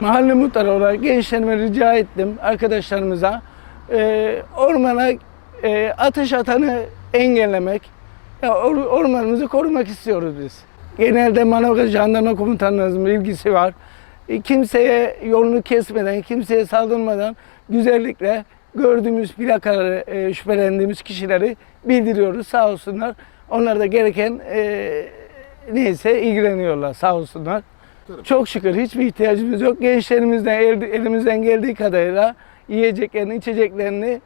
Mahalle muhtarı olarak gençlerime rica ettim arkadaşlarımıza e, ormana e, ateş atanı engellemek, ya or- ormanımızı korumak istiyoruz biz. Genelde Manavgat Jandarma Komutanlığımızın bilgisi var. E, kimseye yolunu kesmeden, kimseye saldırmadan güzellikle gördüğümüz plakaları, e, şüphelendiğimiz kişileri bildiriyoruz. Sağ olsunlar. Onlar da gereken e, neyse ilgileniyorlar sağ olsunlar. Çok şükür hiçbir ihtiyacımız yok. Gençlerimizden el- elimizden geldiği kadarıyla yiyeceklerini, içeceklerini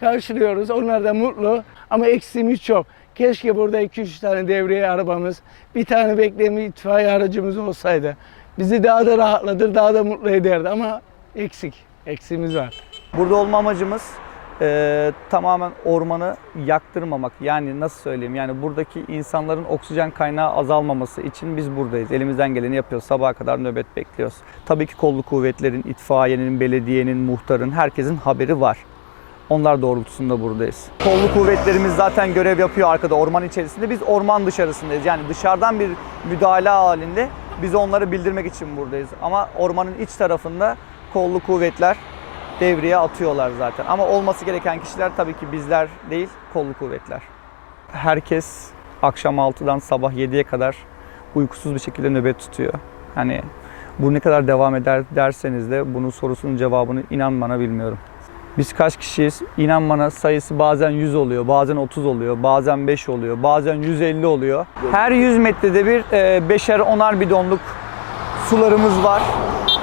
karşılıyoruz. Onlar da mutlu ama eksiğimiz çok. Keşke burada 2-3 tane devriye arabamız, bir tane bekleme itfaiye aracımız olsaydı. Bizi daha da rahatlatır, daha da mutlu ederdi ama eksik, eksiğimiz var. Burada olma amacımız e, tamamen ormanı yaktırmamak. Yani nasıl söyleyeyim? Yani buradaki insanların oksijen kaynağı azalmaması için biz buradayız. Elimizden geleni yapıyoruz. Sabaha kadar nöbet bekliyoruz. Tabii ki kolluk kuvvetlerin, itfaiyenin, belediyenin, muhtarın, herkesin haberi var. Onlar doğrultusunda buradayız. Kolluk kuvvetlerimiz zaten görev yapıyor arkada orman içerisinde. Biz orman dışarısındayız. Yani dışarıdan bir müdahale halinde biz onları bildirmek için buradayız. Ama ormanın iç tarafında kolluk kuvvetler devreye atıyorlar zaten. Ama olması gereken kişiler tabii ki bizler değil, kolluk kuvvetler. Herkes akşam 6'dan sabah 7'ye kadar uykusuz bir şekilde nöbet tutuyor. Hani bu ne kadar devam eder derseniz de bunun sorusunun cevabını inan bana bilmiyorum. Biz kaç kişiyiz? İnan bana sayısı bazen 100 oluyor, bazen 30 oluyor, bazen 5 oluyor, bazen 150 oluyor. Her 100 metrede bir e, beşer onar bidonluk sularımız var.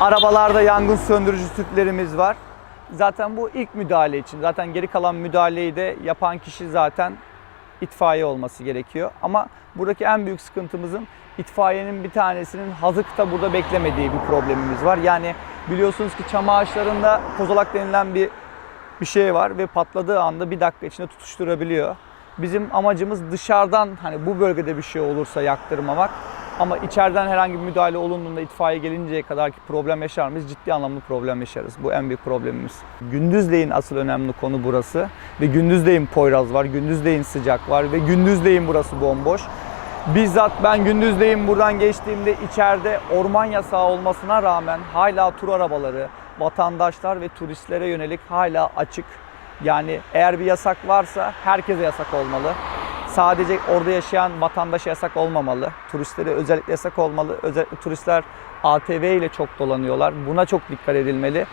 Arabalarda yangın söndürücü tüplerimiz var. Zaten bu ilk müdahale için. Zaten geri kalan müdahaleyi de yapan kişi zaten itfaiye olması gerekiyor. Ama buradaki en büyük sıkıntımızın itfaiyenin bir tanesinin hazıkta burada beklemediği bir problemimiz var. Yani biliyorsunuz ki çam ağaçlarında kozalak denilen bir bir şey var ve patladığı anda bir dakika içinde tutuşturabiliyor. Bizim amacımız dışarıdan hani bu bölgede bir şey olursa yaktırmamak. Ama içeriden herhangi bir müdahale olunduğunda itfaiye gelinceye kadar ki problem yaşar mıyız? Ciddi anlamda problem yaşarız. Bu en büyük problemimiz. Gündüzleyin asıl önemli konu burası. Ve gündüzleyin Poyraz var, gündüzleyin sıcak var ve gündüzleyin burası bomboş. Bizzat ben gündüzleyin buradan geçtiğimde içeride orman yasağı olmasına rağmen hala tur arabaları, vatandaşlar ve turistlere yönelik hala açık. Yani eğer bir yasak varsa herkese yasak olmalı. Sadece orada yaşayan vatandaşa yasak olmamalı. Turistlere özellikle yasak olmalı. Özellikle turistler ATV ile çok dolanıyorlar. Buna çok dikkat edilmeli.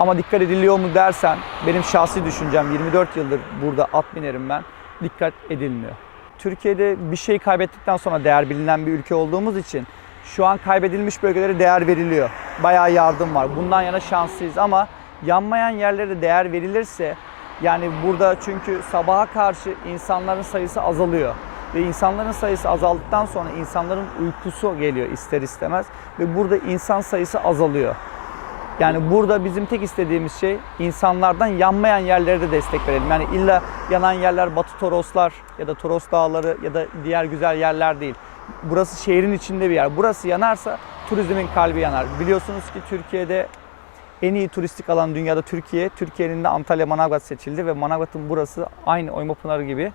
Ama dikkat ediliyor mu dersen benim şahsi düşüncem 24 yıldır burada at binerim ben. Dikkat edilmiyor. Türkiye'de bir şey kaybettikten sonra değer bilinen bir ülke olduğumuz için şu an kaybedilmiş bölgelere değer veriliyor. Bayağı yardım var. Bundan yana şanslıyız ama yanmayan yerlere değer verilirse yani burada çünkü sabaha karşı insanların sayısı azalıyor. Ve insanların sayısı azaldıktan sonra insanların uykusu geliyor ister istemez. Ve burada insan sayısı azalıyor. Yani burada bizim tek istediğimiz şey insanlardan yanmayan yerlere de destek verelim. Yani illa yanan yerler Batı Toroslar ya da Toros Dağları ya da diğer güzel yerler değil. Burası şehrin içinde bir yer. Burası yanarsa turizmin kalbi yanar. Biliyorsunuz ki Türkiye'de en iyi turistik alan dünyada Türkiye. Türkiye'nin de Antalya Manavgat seçildi ve Manavgat'ın burası aynı Oymapınar gibi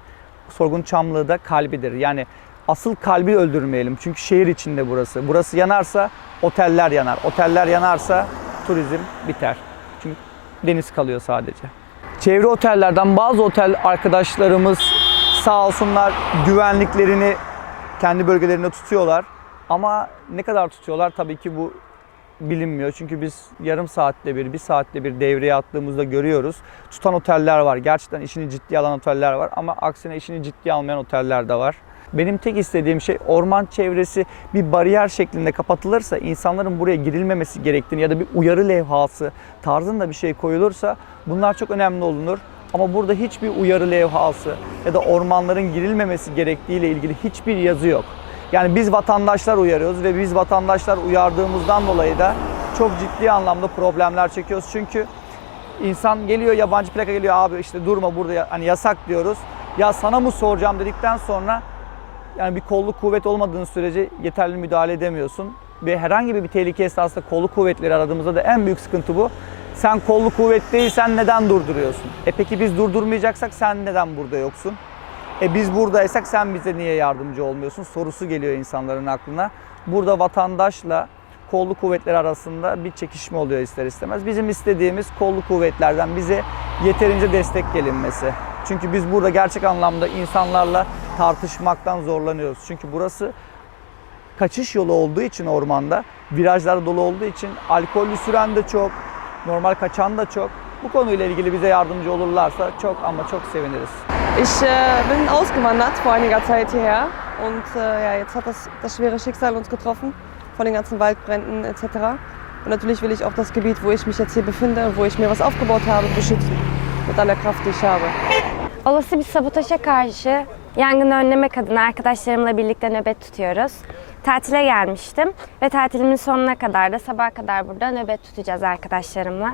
Sorgun Çamlığı da kalbidir. Yani asıl kalbi öldürmeyelim. Çünkü şehir içinde burası. Burası yanarsa oteller yanar. Oteller yanarsa turizm biter. Çünkü deniz kalıyor sadece. Çevre otellerden bazı otel arkadaşlarımız sağ olsunlar güvenliklerini kendi bölgelerinde tutuyorlar. Ama ne kadar tutuyorlar tabii ki bu bilinmiyor. Çünkü biz yarım saatte bir, bir saatte bir devreye attığımızda görüyoruz. Tutan oteller var. Gerçekten işini ciddiye alan oteller var. Ama aksine işini ciddiye almayan oteller de var. Benim tek istediğim şey orman çevresi bir bariyer şeklinde kapatılırsa insanların buraya girilmemesi gerektiğini ya da bir uyarı levhası tarzında bir şey koyulursa bunlar çok önemli olunur. Ama burada hiçbir uyarı levhası ya da ormanların girilmemesi gerektiği ile ilgili hiçbir yazı yok. Yani biz vatandaşlar uyarıyoruz ve biz vatandaşlar uyardığımızdan dolayı da çok ciddi anlamda problemler çekiyoruz. Çünkü insan geliyor yabancı plaka geliyor abi işte durma burada hani yasak diyoruz. Ya sana mı soracağım dedikten sonra yani bir kolluk kuvvet olmadığın sürece yeterli müdahale edemiyorsun. Ve herhangi bir tehlike esnasında kolluk kuvvetleri aradığımızda da en büyük sıkıntı bu. Sen kolluk kuvvet değilsen neden durduruyorsun? E peki biz durdurmayacaksak sen neden burada yoksun? E biz buradaysak sen bize niye yardımcı olmuyorsun sorusu geliyor insanların aklına. Burada vatandaşla kolluk kuvvetleri arasında bir çekişme oluyor ister istemez. Bizim istediğimiz kolluk kuvvetlerden bize yeterince destek gelinmesi. Çünkü biz burada gerçek anlamda insanlarla tartışmaktan zorlanıyoruz. Çünkü burası kaçış yolu olduğu için ormanda, virajlar dolu olduğu için alkollü süren de çok, normal kaçan da çok. Bu konuyla ilgili bize yardımcı olurlarsa çok ama çok seviniriz. Ich äh, bin ausgewandert vor einiger Zeit hierher und äh, ja, jetzt hat das, das schwere Schicksal uns getroffen von den ganzen Waldbränden etc. Und natürlich will ich auch das Gebiet, wo ich mich jetzt hier befinde wo ich mir was aufgebaut habe, beschützen. Mit aller Kraft, die ich habe. Olası bir sabotaja karşı yangını önlemek adına arkadaşlarımla birlikte nöbet tutuyoruz. Tatile gelmiştim ve tatilimin sonuna kadar da sabaha kadar burada nöbet tutacağız arkadaşlarımla.